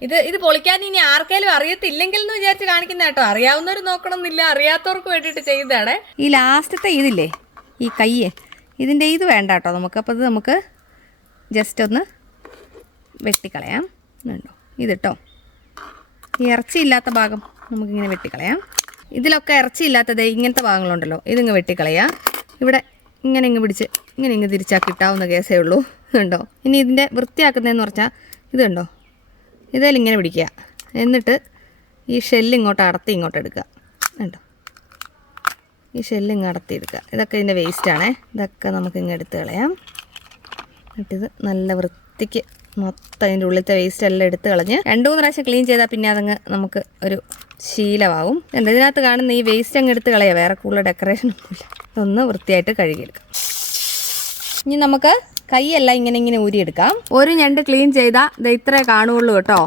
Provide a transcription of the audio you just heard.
ഇത് ഇത് പൊളിക്കാൻ ഇനി ആർക്കേലും അറിയത്തില്ലെങ്കിൽ എന്ന് വിചാരിച്ച് കാണിക്കുന്ന കേട്ടോ. അറിയാവുന്നവർ നോക്കണം എന്നില്ല അറിയാത്തവർക്ക് വേണ്ടിയിട്ട് ചെയ്തതാണേ ഈ ലാസ്റ്റത്തെ ഇതില്ലേ ഈ കയ്യെ ഇതിന്റെ ഇത് വേണ്ട കേട്ടോ നമുക്ക്. അപ്പോൾ ഇത് നമുക്ക് ജസ്റ്റ് ഒന്ന് വെട്ടിക്കളയാം. ഉണ്ടോ ഇതിട്ടോ? ഈ ഇറച്ചിയില്ലാത്ത ഭാഗം നമുക്കിങ്ങനെ വെട്ടിക്കളയാം. ഇതിലൊക്കെ ഇറച്ചിയില്ലാത്തത് ഇങ്ങനത്തെ ഭാഗങ്ങളുണ്ടല്ലോ ഇതിങ്ങ് വെട്ടിക്കളയാം. ഇവിടെ ഇങ്ങനെ ഇങ്ങ് പിടിച്ച് ഇങ്ങനെ ഇങ്ങ് തിരിച്ചാൽ കിട്ടാവുന്ന കേസേ ഉള്ളൂ. ഇതുണ്ടോ? ഇനി ഇതിന്റെ വൃത്തിയാക്കുന്നതെന്ന് പറഞ്ഞാൽ ഇതുണ്ടോ? ഇതേൽ ഇങ്ങനെ പിടിക്കുക. എന്നിട്ട് ഈ ഷെല്ല് ഇങ്ങോട്ട് അടത്തി ഇങ്ങോട്ട് എടുക്കുക. കേട്ടോ ഈ ഷെല്ല് ഇങ്ങ് അടത്തി എടുക്കുക. ഇതൊക്കെ ഇതിന്റെ വേസ്റ്റാണേ ഇതൊക്കെ നമുക്ക് ഇങ്ങ് എടുത്ത് കളയാം. എന്നിട്ടിത് നല്ല വൃത്തിക്ക് മൊത്തം അതിന്റെ ഉള്ളിലത്തെ വേസ്റ്റ് എല്ലാം എടുത്ത് കളഞ്ഞ് രണ്ട് മൂന്ന് പ്രാവശ്യം ക്ലീൻ ചെയ്താൽ പിന്നെ അതങ്ങ് നമുക്ക് ഒരു ശീലമാവും. ഇതിനകത്ത് കാണുന്ന ഈ വേസ്റ്റ് അങ്ങ് എടുത്ത് കളയാം വേറെ കൂടുതൽ ഡെക്കറേഷൻ ഒന്നുമില്ല. ഒന്ന് വൃത്തിയായിട്ട് കഴുകിയെടുക്കാം ഇനി നമുക്ക് കൈയെല്ലാം ഇങ്ങനെ ഇങ്ങനെ ഊരിയെടുക്കാം. ഒരു ഞണ്ട് ക്ലീൻ ചെയ്താൽ ഇത് ഇത്രേ കാണുള്ളൂ കേട്ടോ.